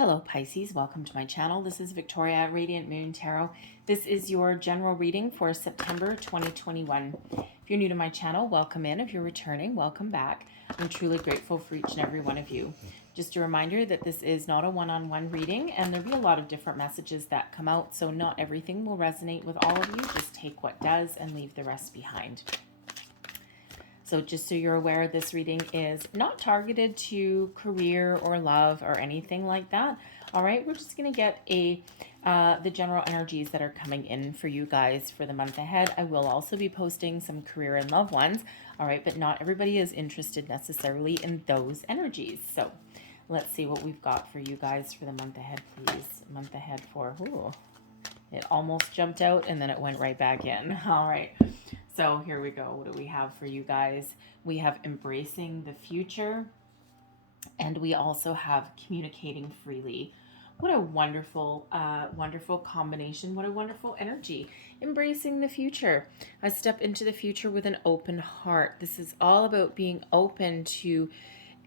Hello Pisces, welcome to my channel. This is Victoria at Radiant Moon Tarot. This is your general reading for September 2021. If you're new to my channel, welcome in. If you're returning, welcome back. I'm truly grateful for each and every one of you. Just a reminder that this is not a one-on-one reading, and there'll be a lot of different messages that come out, so not everything will resonate with all of you. Just take what does and leave the rest behind. So just so you're aware, this reading is not targeted to career or love or anything like that. All right, we're just going to get the general energies that are coming in for you guys for the month ahead. I will also be posting some career and love ones. All right, but not everybody is interested necessarily in those energies. So let's see what we've got for you guys for the month ahead, please. Month ahead for, ooh, it almost jumped out and then it went right back in. All right. So here we go. What do we have for you guys? We have embracing the future, and we also have communicating freely. What a wonderful, wonderful combination. What a wonderful energy. Embracing the future. I step into the future with an open heart. This is all about being open to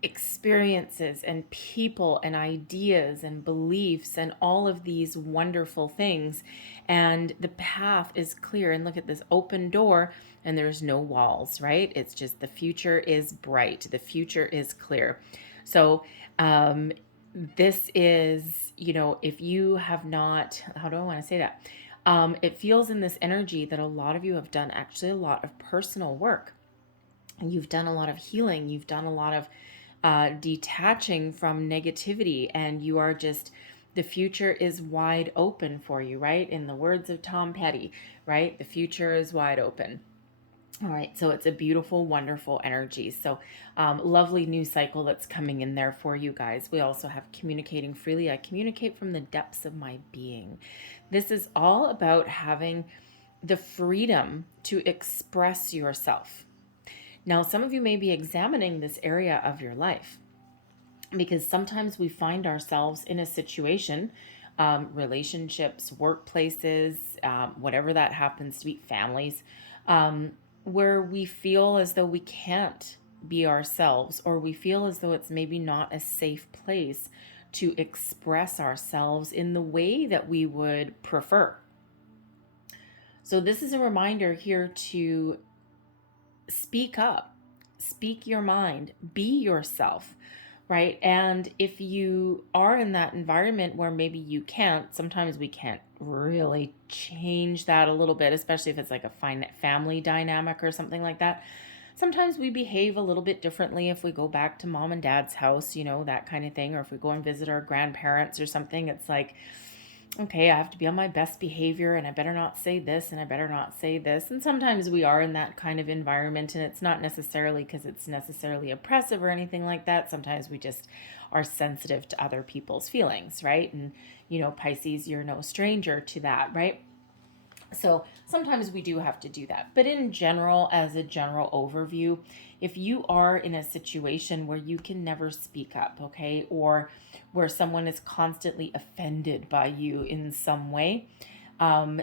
experiences and people and ideas and beliefs and all of these wonderful things, and the path is clear. And look at this open door, and there's no walls, right? It's just the future is bright, the future is clear. So this is, you know, if you have not, how do I want to say that, it feels in this energy that a lot of you have done actually a lot of personal work, and you've done a lot of healing, you've done a lot of detaching from negativity, and you are just, the future is wide open for you, right? In the words of Tom Petty, right? The future is wide open. All right, so it's a beautiful, wonderful energy. So lovely new cycle that's coming in there for you guys. We also have communicating freely. I communicate from the depths of my being. This is all about having the freedom to express yourself. Now, some of you may be examining this area of your life, because sometimes we find ourselves in a situation, relationships, workplaces, whatever that happens to be, families, where we feel as though we can't be ourselves, or we feel as though it's maybe not a safe place to express ourselves in the way that we would prefer. So this is a reminder here to speak up, speak your mind, be yourself, right? And if you are in that environment where maybe you can't, sometimes we can't really change that a little bit, especially if it's like a family dynamic or something like that. Sometimes we behave a little bit differently if we go back to mom and dad's house, you know, that kind of thing. Or if we go and visit our grandparents or something, it's like, okay, I have to be on my best behavior, and I better not say this, and I better not say this. And sometimes we are in that kind of environment, and it's not necessarily because it's necessarily oppressive or anything like that. Sometimes we just are sensitive to other people's feelings, right? And, you know, Pisces, you're no stranger to that, right? So sometimes we do have to do that. But in general, as a general overview, if you are in a situation where you can never speak up, okay, or where someone is constantly offended by you in some way,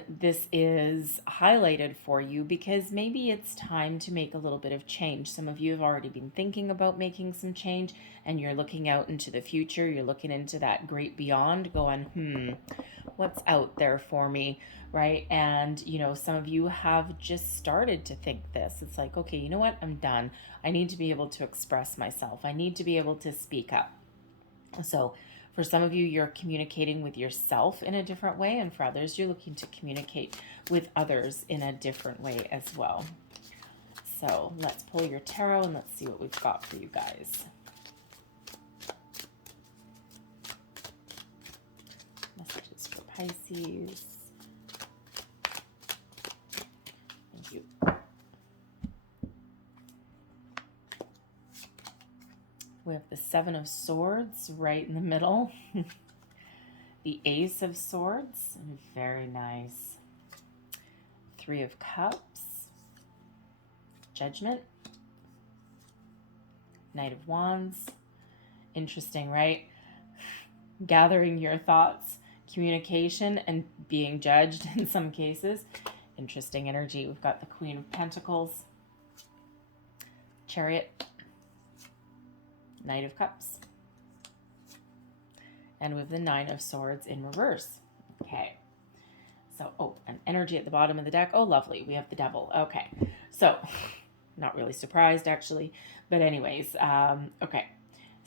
this is highlighted for you because maybe it's time to make a little bit of change. Some of you have already been thinking about making some change, and you're looking out into the future. You're looking into that great beyond, going, what's out there for me, right? And, you know, some of you have just started to think this. It's like, okay, you know what? I'm done. I need to be able to express myself. I need to be able to speak up. So for some of you, you're communicating with yourself in a different way, and for others, you're looking to communicate with others in a different way as well. So let's pull your tarot and let's see what we've got for you guys. Messages for Pisces. Thank you. We have the Seven of Swords right in the middle. The Ace of Swords, very nice. Three of Cups. Judgment. Knight of Wands. Interesting, right? Gathering your thoughts, communication, and being judged in some cases. Interesting energy. We've got the Queen of Pentacles. Chariot. Knight of Cups. And we have the Nine of Swords in reverse. Okay. So, oh, an energy at the bottom of the deck. Oh, lovely. We have the Devil. Okay. So, not really surprised, actually. But anyways, okay.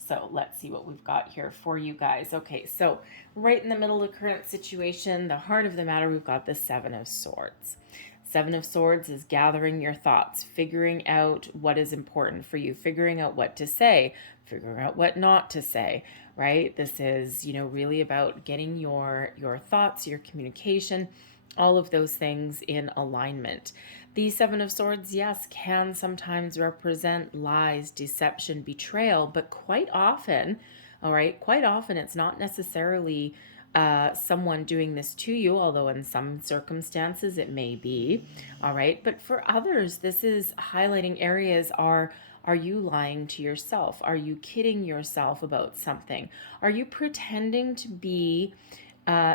So let's see what we've got here for you guys. Okay, so right in the middle of the current situation, the heart of the matter, we've got the Seven of Swords. Seven of Swords is gathering your thoughts, figuring out what is important for you, figuring out what to say, figuring out what not to say, right? This is, really about getting your thoughts, your communication, all of those things in alignment. The Seven of Swords, yes, can sometimes represent lies, deception, betrayal, but quite often, it's not necessarily someone doing this to you, although in some circumstances it may be, all right? But for others, this is highlighting areas are you lying to yourself? Are you kidding yourself about something? Are you pretending to be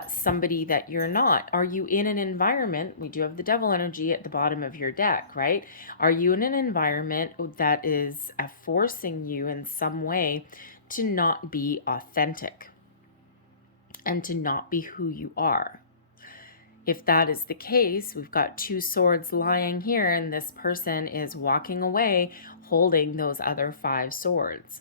somebody that you're not? Are you in an environment, we do have the Devil energy at the bottom of your deck, right? Are you in an environment that is forcing you in some way to not be authentic and to not be who you are? If that is the case, we've got two swords lying here, and this person is walking away holding those other five swords.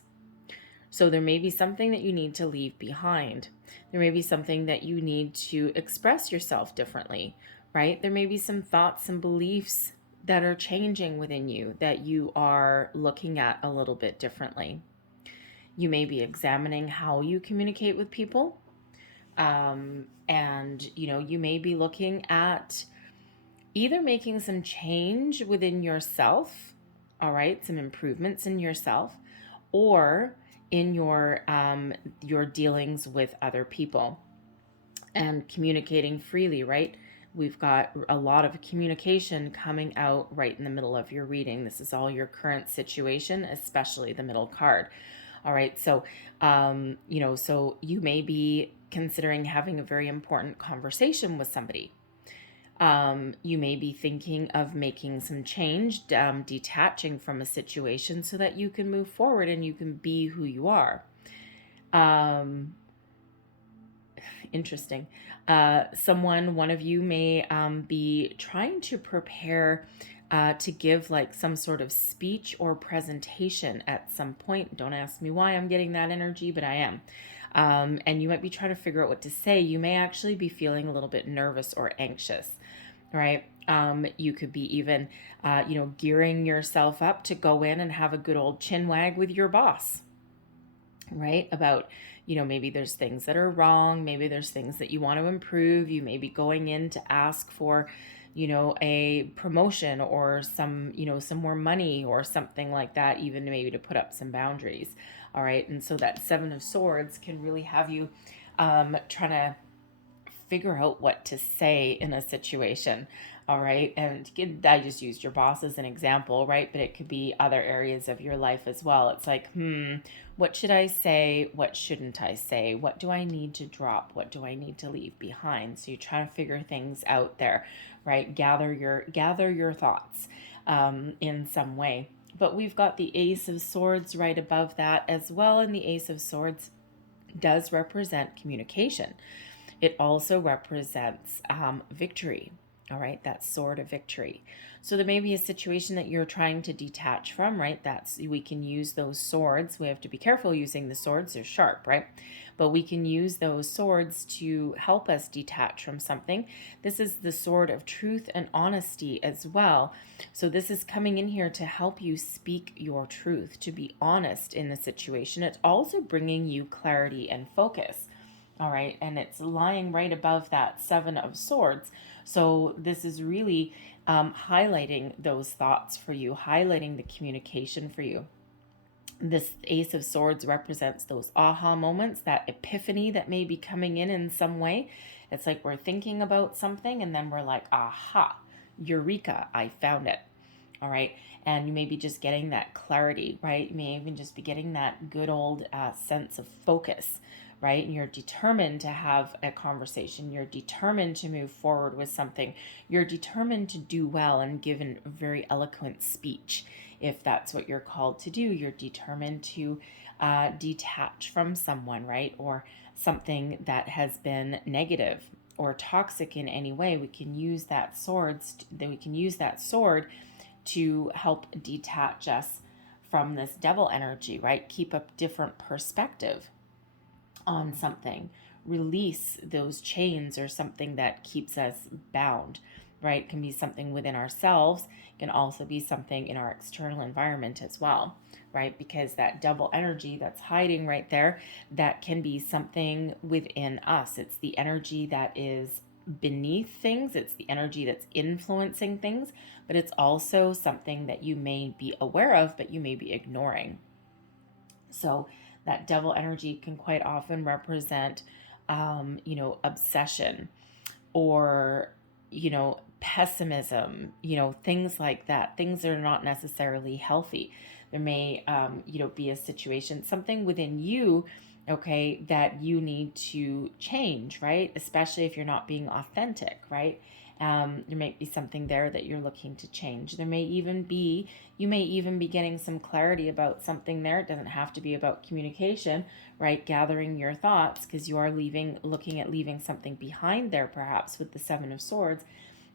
So there may be something that you need to leave behind. There may be something that you need to express yourself differently, right? There may be some thoughts and beliefs that are changing within you that you are looking at a little bit differently. You may be examining how you communicate with people. And, you may be looking at either making some change within yourself, all right, some improvements in yourself, or in your dealings with other people and communicating freely, right? We've got a lot of communication coming out right in the middle of your reading. This is all your current situation, especially the middle card. All right, so so you may be considering having a very important conversation with somebody. You may be thinking of making some change, detaching from a situation so that you can move forward and you can be who you are. Interesting. One of you may be trying to prepare to give like some sort of speech or presentation at some point. Don't ask me why I'm getting that energy, but I am. And you might be trying to figure out what to say. You may actually be feeling a little bit nervous or anxious, right? You could be even, gearing yourself up to go in and have a good old chin wag with your boss, right? About, maybe there's things that are wrong. Maybe there's things that you want to improve. You may be going in to ask for, a promotion or some more money or something like that, even maybe to put up some boundaries. All right. And so that Seven of Swords can really have you trying to figure out what to say in a situation. All right. And I just used your boss as an example, right? But it could be other areas of your life as well. It's like, what should I say? What shouldn't I say? What do I need to drop? What do I need to leave behind? So you try to figure things out there, right? Gather your thoughts in some way. But we've got the Ace of Swords right above that as well. And the Ace of Swords does represent communication. It also represents victory, all right? That sword of victory. So there may be a situation that you're trying to detach from, right? We can use those swords. We have to be careful using the swords. They're sharp, right? But we can use those swords to help us detach from something. This is the sword of truth and honesty as well. So this is coming in here to help you speak your truth, to be honest in the situation. It's also bringing you clarity and focus. All right, and it's lying right above that Seven of Swords. So this is really highlighting those thoughts for you, highlighting the communication for you. This Ace of Swords represents those aha moments, that epiphany that may be coming in some way. It's like we're thinking about something and then we're like, aha, eureka, I found it. All right. And you may be just getting that clarity, right? You may even just be getting that good old sense of focus, right? And you're determined to have a conversation. You're determined to move forward with something. You're determined to do well and give a very eloquent speech. If that's what you're called to do, you're determined to detach from someone, right? Or something that has been negative or toxic in any way. We can use that sword to help detach us from this devil energy, right? Keep a different perspective on something, release those chains or something that keeps us bound, right? It can be something within ourselves, it can also be something in our external environment as well, right? Because that double energy that's hiding right there, that can be something within us. It's the energy that is beneath things, it's the energy that's influencing things, but it's also something that you may be aware of, but you may be ignoring. So that devil energy can quite often represent, obsession or, pessimism, things like that. Things that are not necessarily healthy. There may, be a situation, something within you, okay, that you need to change, right? Especially if you're not being authentic, right? There might be something there that you're looking to change. You may even be getting some clarity about something there. It doesn't have to be about communication, right? Gathering your thoughts, because you are looking at leaving something behind there, perhaps with the Seven of Swords.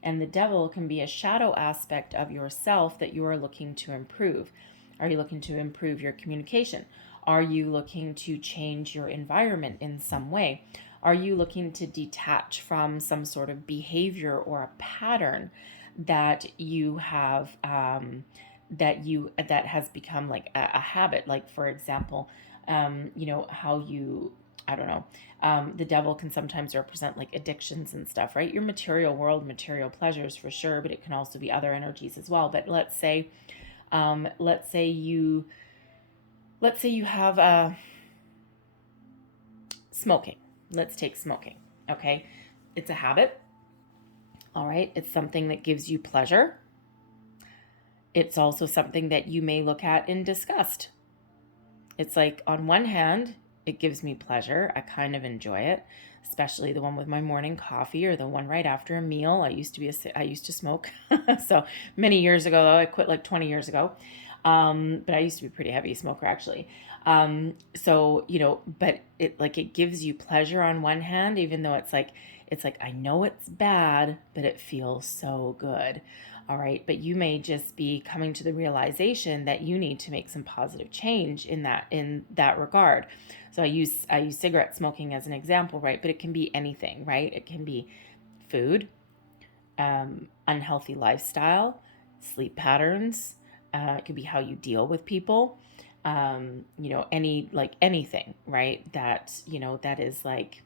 And the devil can be a shadow aspect of yourself that you are looking to improve. Are you looking to improve your communication? Are you looking to change your environment in some way? Are you looking to detach from some sort of behavior or a pattern that you have, that has become like a habit? Like, for example, how you, I don't know, the devil can sometimes represent like addictions and stuff, right? Your material world, material pleasures for sure, but it can also be other energies as well. But let's say you have smoking. Let's take smoking, okay? It's a habit, all right? It's something that gives you pleasure. It's also something that you may look at in disgust. It's like, on one hand, it gives me pleasure. I kind of enjoy it, especially the one with my morning coffee or the one right after a meal. I used to smoke. So many years ago, though, I quit like 20 years ago. But I used to be a pretty heavy smoker, actually. But it gives you pleasure on one hand, even though it's like, I know it's bad, but it feels so good. All right. But you may just be coming to the realization that you need to make some positive change in that regard. So I use cigarette smoking as an example, right? But it can be anything, right? It can be food, unhealthy lifestyle, sleep patterns. It could be how you deal with people, anything, right? That is like,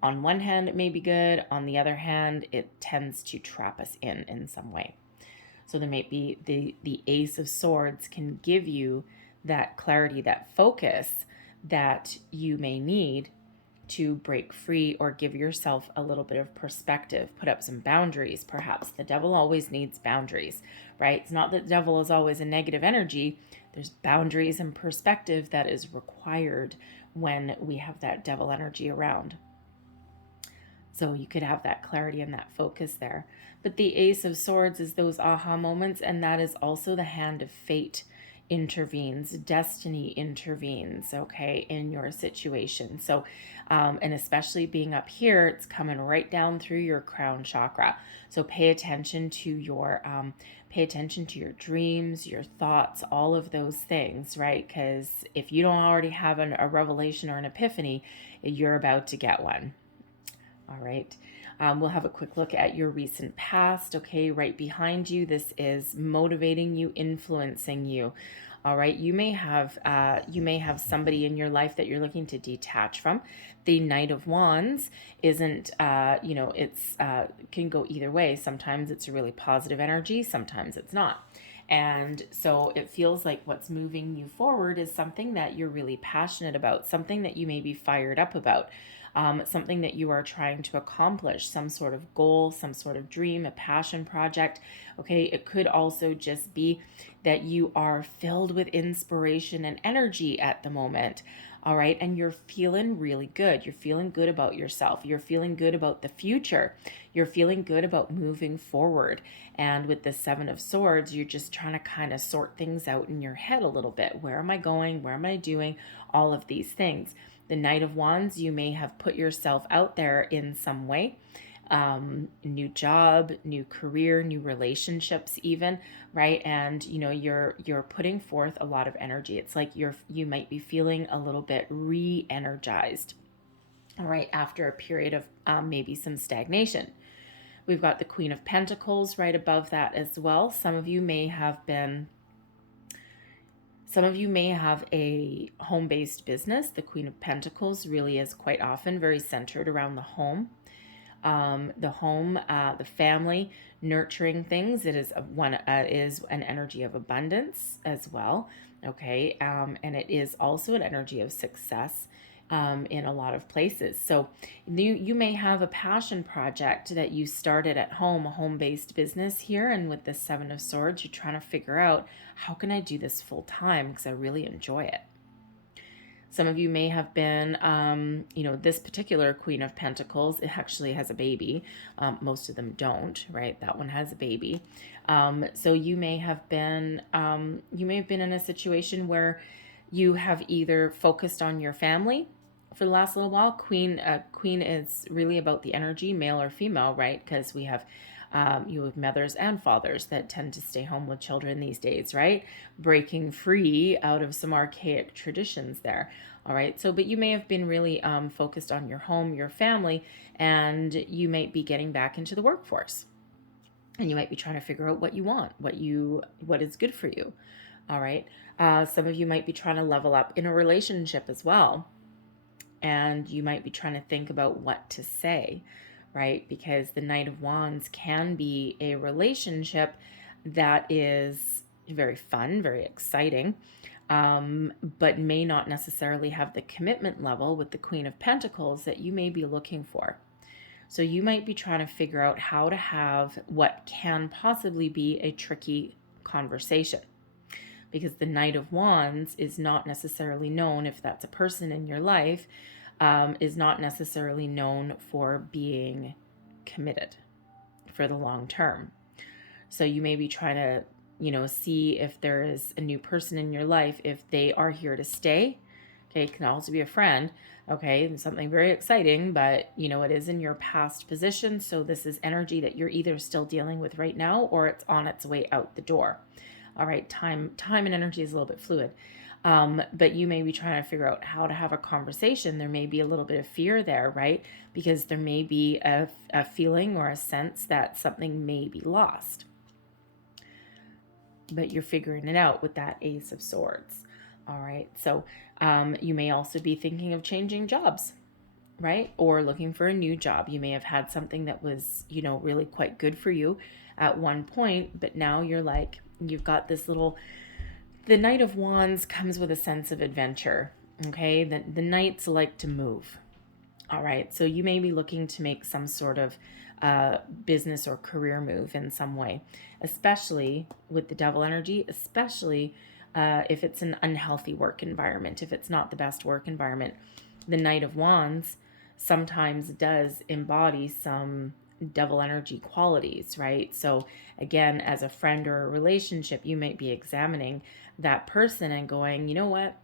on one hand, it may be good. On the other hand, it tends to trap us in some way. So there may be the Ace of Swords can give you that clarity, that focus that you may need to break free or give yourself a little bit of perspective, put up some boundaries, perhaps. The devil always needs boundaries, right? It's not that the devil is always a negative energy. There's boundaries and perspective that is required when we have that devil energy around. So you could have that clarity and that focus there. But the Ace of Swords is those aha moments, and that is also the hand of fate intervenes, destiny intervenes, okay, in your situation. So, and especially being up here, it's coming right down through your crown chakra. So pay attention to your dreams, your thoughts, all of those things, right? Because if you don't already have a revelation or an epiphany, you're about to get one. All right. We'll have a quick look at your recent past. Okay, right behind you. This is motivating you, influencing you. All right. You may have somebody in your life that you're looking to detach from. The Knight of Wands isn't, can go either way. Sometimes it's a really positive energy. Sometimes it's not. And so it feels like what's moving you forward is something that you're really passionate about, something that you may be fired up about. Something that you are trying to accomplish, some sort of goal, some sort of dream, a passion project. Okay, it could also just be that you are filled with inspiration and energy at the moment. All right. And you're feeling really good. You're feeling good about yourself. You're feeling good about the future. You're feeling good about moving forward. And with the Seven of Swords, you're just trying to kind of sort things out in your head a little bit. Where am I going? Where am I doing? All of these things. The Knight of Wands, you may have put yourself out there in some way. New job, new career, new relationships even, right? And you're putting forth a lot of energy. It's like you might be feeling a little bit re-energized, all right, after a period of maybe some stagnation. We've got the Queen of Pentacles right above that as well. Some of you may have a home-based business. The Queen of Pentacles really is quite often very centered around the home. The home, the family, nurturing things. It is is an energy of abundance as well. Okay. And it is also an energy of success, in a lot of places. So you may have a passion project that you started at home, a home-based business here. And with the Seven of Swords, you're trying to figure out, how can I do this full time? Because I really enjoy it. Some of you may have been, this particular Queen of Pentacles, it actually has a baby. Most of them don't, right? That one has a baby. So you may have been in a situation where you have either focused on your family for the last little while. Queen is really about the energy, male or female, right? Because we have you have mothers and fathers that tend to stay home with children these days, right? Breaking free out of some archaic traditions there. All right. So, but you may have been really focused on your home, your family, and you might be getting back into the workforce. And you might be trying to figure out what you want, what is good for you. All right. Some of you might be trying to level up in a relationship as well. And you might be trying to think about what to say, right? Because the Knight of Wands can be a relationship that is very fun, very exciting, but may not necessarily have the commitment level with the Queen of Pentacles that you may be looking for. So you might be trying to figure out how to have what can possibly be a tricky conversation, because the Knight of Wands is not necessarily known, if that's a person in your life, is not necessarily known for being committed for the long term. So you may be trying to, see if there is a new person in your life, if they are here to stay. Okay, it can also be a friend. Okay, something very exciting, but it is in your past position. So this is energy that you're either still dealing with right now, or it's on its way out the door. All right, time and energy is a little bit fluid. But you may be trying to figure out how to have a conversation. There may be a little bit of fear there, right? Because there may be a feeling or a sense that something may be lost. But you're figuring it out with that Ace of Swords. All right, so you may also be thinking of changing jobs, right? Or looking for a new job. You may have had something that was, really quite good for you at one point, but now you've got this little... The Knight of Wands comes with a sense of adventure, okay? The Knights like to move, all right? So you may be looking to make some sort of business or career move in some way, especially with the Devil energy, especially if it's an unhealthy work environment, if it's not the best work environment. The Knight of Wands sometimes does embody some Devil energy qualities, right? So again, as a friend or a relationship, you might be examining that person and going, you know what?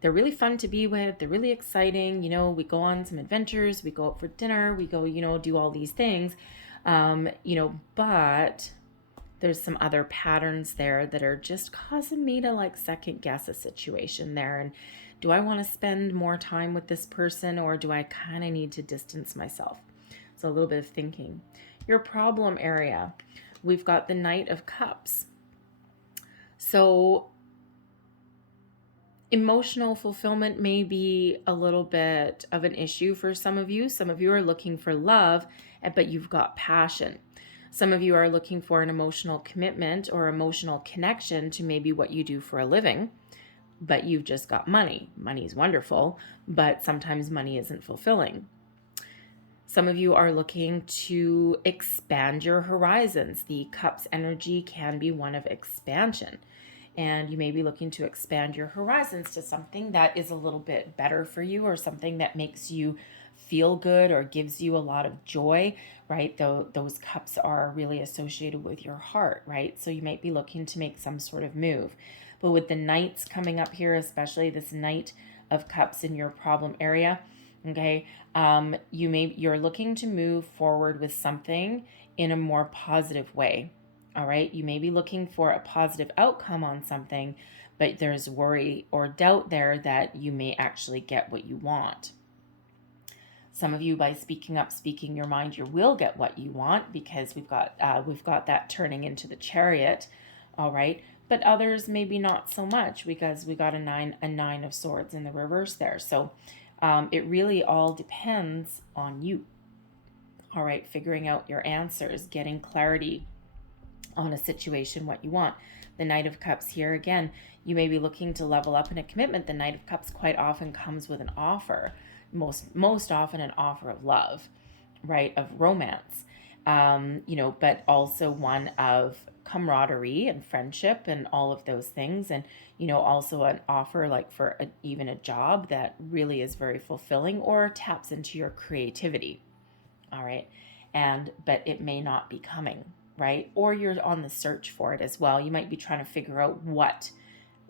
They're really fun to be with. They're really exciting. We go on some adventures. We go out for dinner. We go, do all these things. But there's some other patterns there that are just causing me to second guess a situation there. And do I want to spend more time with this person, or do I kind of need to distance myself? So a little bit of thinking. Your problem area, we've got the Knight of Cups. So emotional fulfillment may be a little bit of an issue for some of you. Some of you are looking for love, but you've got passion. Some of you are looking for an emotional commitment or emotional connection to maybe what you do for a living, but you've just got money. Money's wonderful, but sometimes money isn't fulfilling. Some of you are looking to expand your horizons. The Cups energy can be one of expansion. and you may be looking to expand your horizons to something that is a little bit better for you, or something that makes you feel good or gives you a lot of joy, right? Though those cups are really associated with your heart, right? So you might be looking to make some sort of move. But with the Knights coming up here, especially this Knight of Cups in your problem area, okay, you're looking to move forward with something in a more positive way. All right, you may be looking for a positive outcome on something, but there's worry or doubt there that you may actually get what you want. Some of you, by speaking up, speaking your mind, you will get what you want, because we've got that turning into the Chariot. All right, but others maybe not so much, because we got a nine of swords in the reverse there. So it really all depends on you. All right, figuring out your answers, getting clarity on a situation, what you want. The Knight of Cups here, again, you may be looking to level up in a commitment. The Knight of Cups quite often comes with an offer, most often an offer of love, right, of romance, but also one of camaraderie and friendship and all of those things. And also an offer like for even a job that really is very fulfilling or taps into your creativity. All right, but it may not be coming, right? Or you're on the search for it as well. You might be trying to figure out what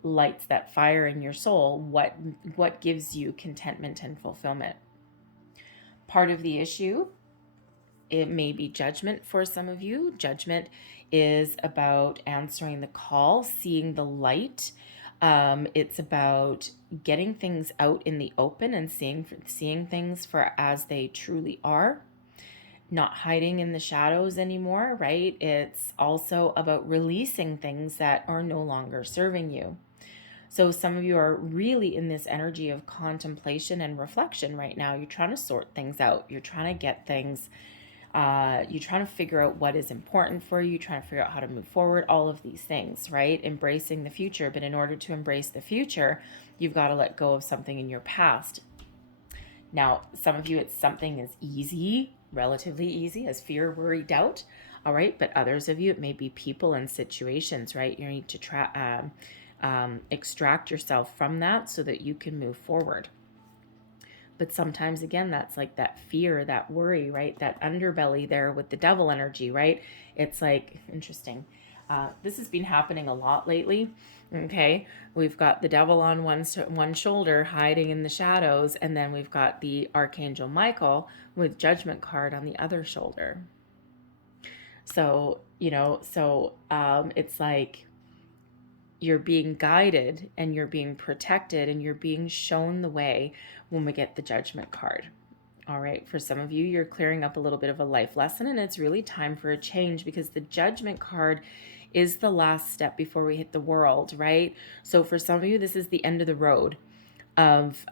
lights that fire in your soul, what gives you contentment and fulfillment. Part of the issue, it may be judgment for some of you. Judgment is about answering the call, seeing the light. It's about getting things out in the open and seeing things for as they truly are. Not hiding in the shadows anymore, right? It's also about releasing things that are no longer serving you. So some of you are really in this energy of contemplation and reflection right now. You're trying to sort things out. You're trying to get things, you're trying to figure out what is important for you, trying to figure out how to move forward, all of these things, right? Embracing the future. But in order to embrace the future, you've got to let go of something in your past. Now, some of you, it's something as easy, relatively easy, as fear, worry, doubt. All right. But others of you, it may be people and situations, right? You need to extract yourself from that so that you can move forward. But sometimes, again, that's like that fear, that worry, right? That underbelly there with the devil energy, right? It's like, interesting. This has been happening a lot lately. Okay, we've got the devil on one shoulder hiding in the shadows, and then we've got the Archangel Michael with Judgment card on the other shoulder. So, it's like you're being guided and you're being protected and you're being shown the way when we get the Judgment card. All right, for some of you, you're clearing up a little bit of a life lesson, and it's really time for a change, because the Judgment card is the last step before we hit the world, right? So for some of you, this is the end of the road of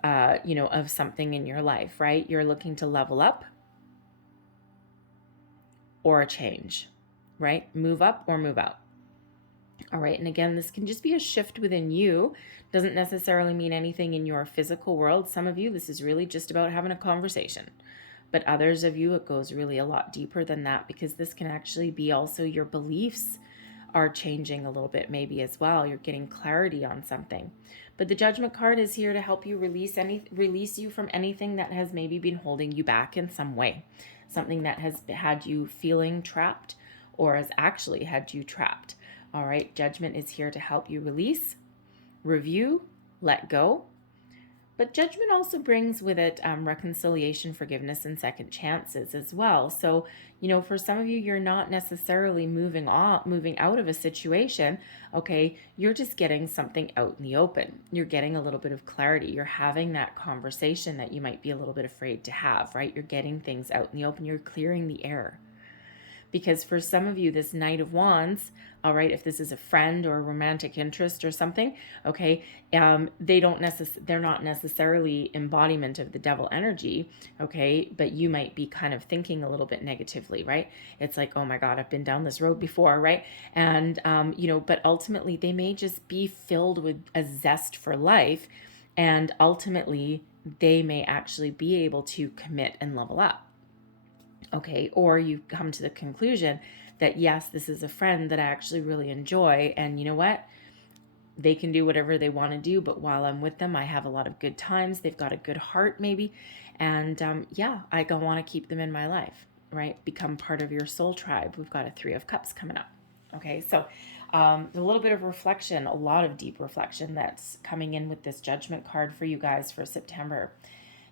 something in your life, right? You're looking to level up or a change, right? Move up or move out. All right, and again, this can just be a shift within you. Doesn't necessarily mean anything in your physical world. Some of you, this is really just about having a conversation. But others of you, it goes really a lot deeper than that, because this can actually be also your beliefs are changing a little bit maybe as well. You're getting clarity on something. But the Judgment card is here to help you release you from anything that has maybe been holding you back in some way. Something that has had you feeling trapped or has actually had you trapped. All right, Judgment is here to help you release, review, let go. But Judgment also brings with it reconciliation, forgiveness, and second chances as well. So, for some of you, you're not necessarily moving out of a situation, okay? You're just getting something out in the open. You're getting a little bit of clarity. You're having that conversation that you might be a little bit afraid to have, right? You're getting things out in the open. You're clearing the air. Because for some of you, this Knight of Wands, all right, if this is a friend or a romantic interest or something, okay, they're not necessarily embodiment of the devil energy, okay, but you might be kind of thinking a little bit negatively, right? It's like, oh my God, I've been down this road before, right? And, but ultimately they may just be filled with a zest for life, and ultimately they may actually be able to commit and level up. Okay, or you come to the conclusion that, yes, this is a friend that I actually really enjoy, and you know what? they can do whatever they want to do, but while I'm with them, I have a lot of good times. They've got a good heart, maybe. And yeah, I want to keep them in my life, right? Become part of your soul tribe. We've got a 3 of Cups coming up. Okay, so a little bit of reflection, a lot of deep reflection that's coming in with this Judgment card for you guys for September.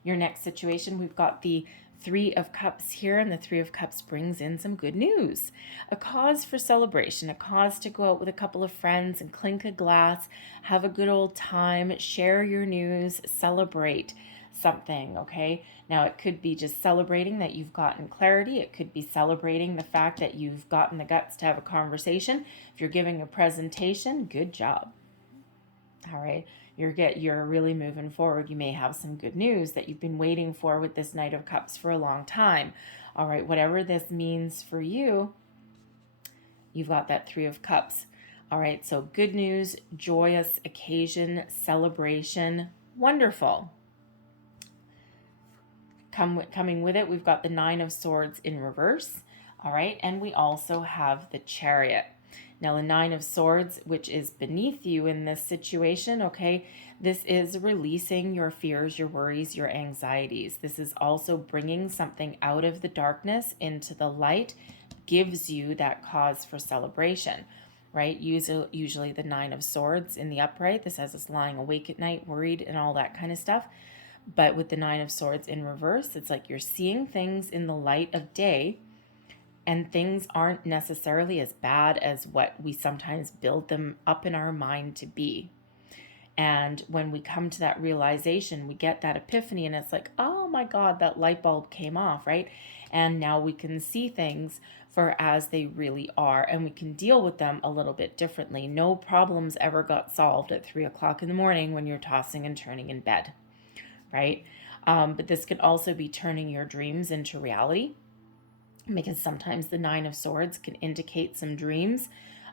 Your next situation, we've got the 3 of Cups here, and the 3 of Cups brings in some good news. A cause for celebration, a cause to go out with a couple of friends and clink a glass, have a good old time, share your news, celebrate something, okay? Now, it could be just celebrating that you've gotten clarity. It could be celebrating the fact that you've gotten the guts to have a conversation. If you're giving a presentation, good job. All right, you're really moving forward. You may have some good news that you've been waiting for with this Knight of Cups for a long time. All right, whatever this means for you, you've got that 3 of Cups. All right, so good news, joyous occasion, celebration, wonderful. Coming with it, we've got the 9 of Swords in reverse. All right, and we also have the Chariot. Now, the 9 of Swords, which is beneath you in this situation, okay, this is releasing your fears, your worries, your anxieties. This is also bringing something out of the darkness into the light, gives you that cause for celebration, right? Usually the 9 of Swords in the upright, this has us lying awake at night, worried and all that kind of stuff. But with the 9 of Swords in reverse, it's like you're seeing things in the light of day, and things aren't necessarily as bad as what we sometimes build them up in our mind to be. And when we come to that realization, we get that epiphany, and it's like, oh my God, that light bulb came off, right? And now we can see things for as they really are, and we can deal with them a little bit differently. No problems ever got solved at 3 o'clock in the morning when you're tossing and turning in bed, right? But this could also be turning your dreams into reality, because sometimes the 9 of Swords can indicate some dreams,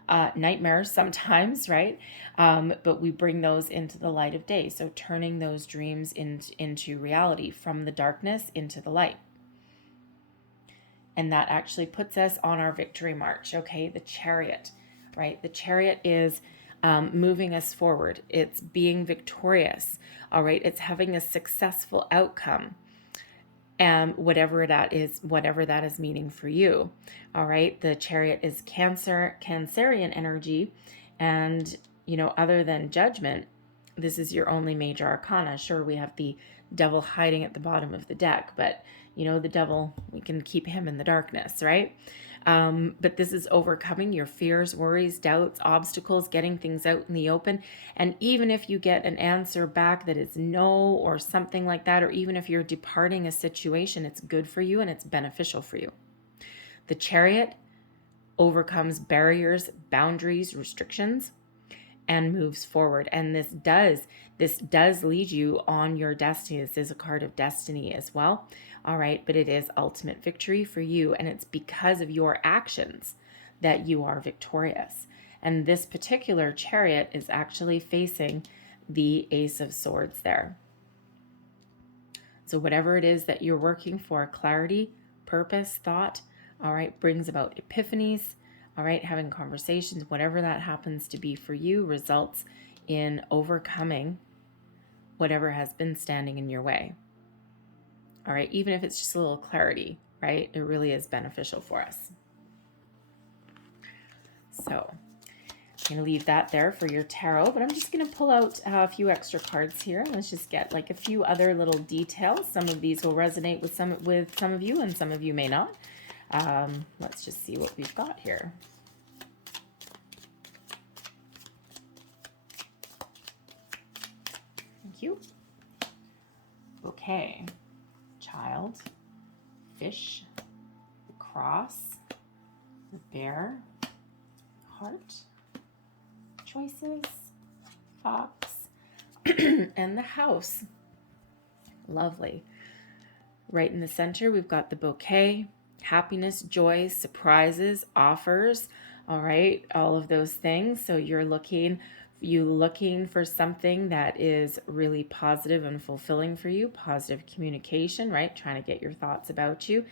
nightmares sometimes, right? But we bring those into the light of day. So turning those dreams into reality, from the darkness into the light. And that actually puts us on our victory march, okay? The Chariot, right? The Chariot is moving us forward. It's being victorious, all right? It's having a successful outcome. And whatever that is meaning for you. All right. The Chariot is Cancerian energy. And, other than Judgment, this is your only major arcana. Sure, we have the Devil hiding at the bottom of the deck, but, the Devil, we can keep him in the darkness, right? But this is overcoming your fears, worries, doubts, obstacles, getting things out in the open. And even if you get an answer back that is no or something like that, or even if you're departing a situation, it's good for you and it's beneficial for you. The Chariot overcomes barriers, boundaries, restrictions, and moves forward. And this does lead you on your destiny. This is a card of destiny as well. All right, but it is ultimate victory for you, and it's because of your actions that you are victorious. And this particular Chariot is actually facing the Ace of Swords there. So whatever it is that you're working for, clarity, purpose, thought, all right, brings about epiphanies, all right, having conversations, whatever that happens to be for you, results in overcoming whatever has been standing in your way. All right, even if it's just a little clarity, right? It really is beneficial for us. So I'm going to leave that there for your tarot, but I'm just going to pull out a few extra cards here. Let's just get like a few other little details. Some of these will resonate with some of you, and some of you may not. Let's just see what we've got here. Thank you. Okay. Child, fish, the cross, the bear, heart, choices, fox, and the house. Lovely. Right in the center, we've got the bouquet, happiness, joy, surprises, offers, all right, all of those things. So you're looking for something that is really positive and fulfilling for you, positive communication, right? Trying to get your thoughts about you.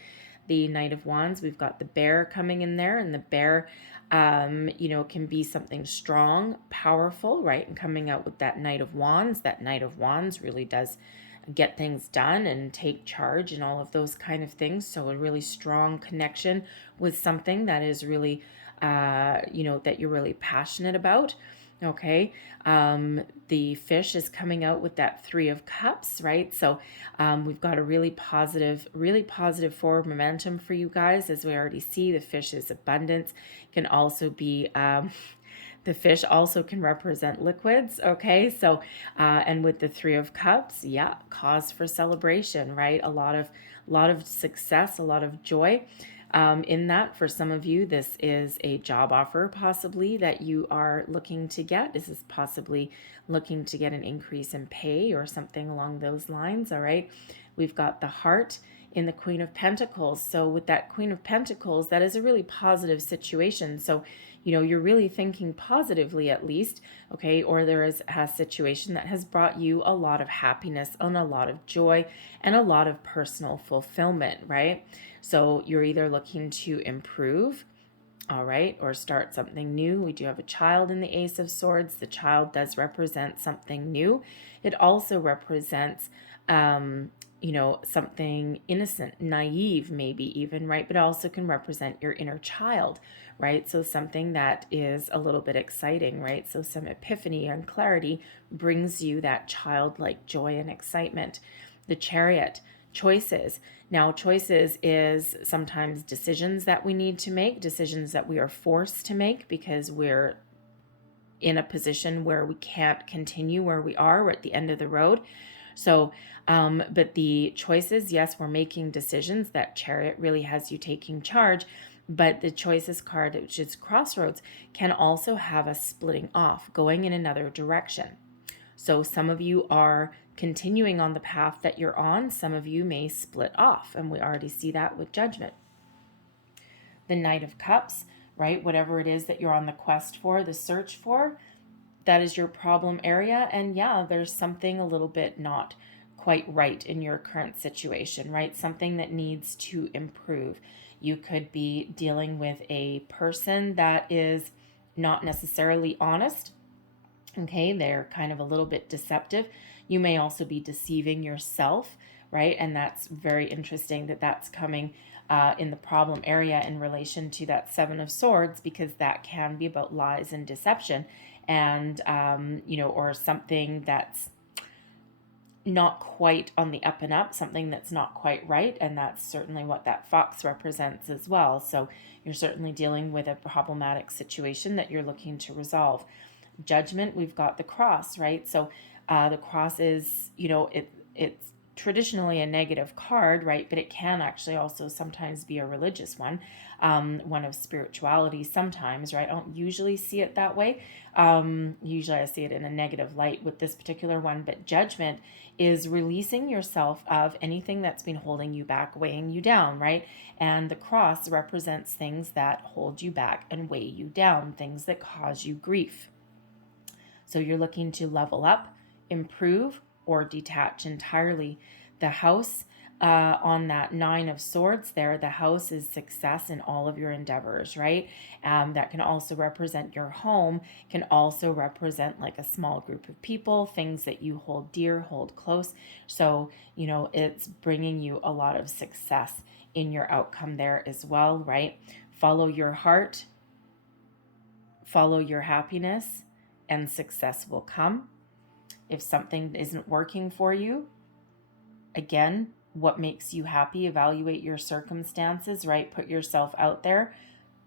the Knight of Wands, we've got the bear coming in there, and the bear, you know, can be something strong, powerful, right? And coming out with that Knight of Wands, that Knight of Wands really does get things done and take charge and all of those kind of things. So a really strong connection with something that is really, you know, that you're really passionate about. Okay. The fish is coming out with that Three of Cups, right? So we've got a really positive forward momentum for you guys. As we already see, the fish's abundance can also be, the fish also can represent liquids, okay? So, and with the Three of Cups, yeah, cause for celebration, right? A lot of success, a lot of joy. In that, for some of you, this is a job offer possibly that you are looking to get. This is possibly looking to get an increase in pay or something along those lines, all right? We've got the heart in the Queen of Pentacles. So with that Queen of Pentacles, that is a really positive situation. So, you know, you're really thinking positively at least, okay? Or there is a situation that has brought you a lot of happiness and a lot of joy and a lot of personal fulfillment, right? So you're either looking to improve, all right, or start something new. We do have a child in the Ace of Swords. The child does represent something new. It also represents, you know, something innocent, naive, maybe even, right? But it also can represent your inner child, right? So something that is a little bit exciting, right? So some epiphany and clarity brings you that childlike joy and excitement. The Chariot, choices. Now, choices is sometimes decisions that we need to make, decisions that we are forced to make because we're in a position where we can't continue where we are. We're at the end of the road. So, but the choices, yes, we're making decisions. That Chariot really has you taking charge. But the choices card, which is crossroads, can also have us splitting off, going in another direction. So some of you are continuing on the path that you're on. Some of you may split off, and we already see that with Judgment. The Knight of Cups, right? Whatever it is that you're on the quest for, the search for, that is your problem area. And yeah, there's something a little bit not quite right in your current situation, right? Something that needs to improve. You could be dealing with a person that is not necessarily honest. Okay, they're kind of a little bit deceptive. You may also be deceiving yourself, right? And that's very interesting that that's coming in the problem area in relation to that Seven of Swords, because that can be about lies and deception and, you know, or something that's not quite on the up and up, something that's not quite right. And that's certainly what that fox represents as well. So you're certainly dealing with a problematic situation that you're looking to resolve. Judgment, we've got the cross, right? So the cross is, you know, it's traditionally a negative card, right? But it can actually also sometimes be a religious one, one of spirituality sometimes, right? I don't usually see it that way. Usually I see it in a negative light with this particular one, but Judgment is releasing yourself of anything that's been holding you back, weighing you down, right? And the cross represents things that hold you back and weigh you down, things that cause you grief. So you're looking to level up, improve, or detach entirely. The house on that Nine of Swords there, the house is success in all of your endeavors, right? That can also represent your home, can also represent like a small group of people, things that you hold dear, hold close. So, you know, it's bringing you a lot of success in your outcome there as well, right? Follow your heart, follow your happiness, and success will come. If something isn't working for you, again, what makes you happy? Evaluate your circumstances, right? Put yourself out there.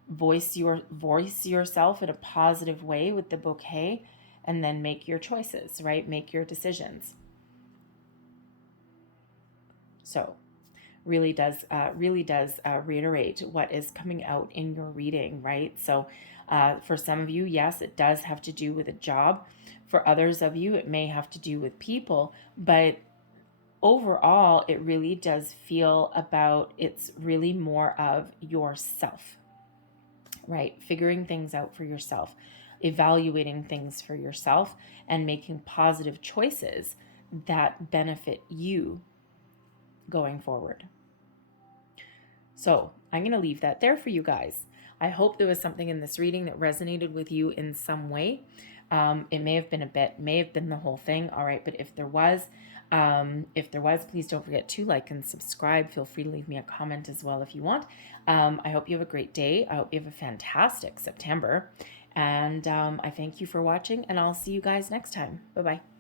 Voice yourself in a positive way with the bouquet, and then make your choices, right? Make your decisions. So really does reiterate what is coming out in your reading, right? So for some of you, yes, it does have to do with a job. For others of you, it may have to do with people, but overall, it really does feel about, it's really more of yourself, right? Figuring things out for yourself, evaluating things for yourself, and making positive choices that benefit you going forward. So I'm going to leave that there for you guys. I hope there was something in this reading that resonated with you in some way. It may have been a bit, may have been the whole thing. All right. But if there was, please don't forget to like and subscribe. Feel free to leave me a comment as well if you want. I hope you have a great day. I hope you have a fantastic September. And I thank you for watching, and I'll see you guys next time. Bye-bye.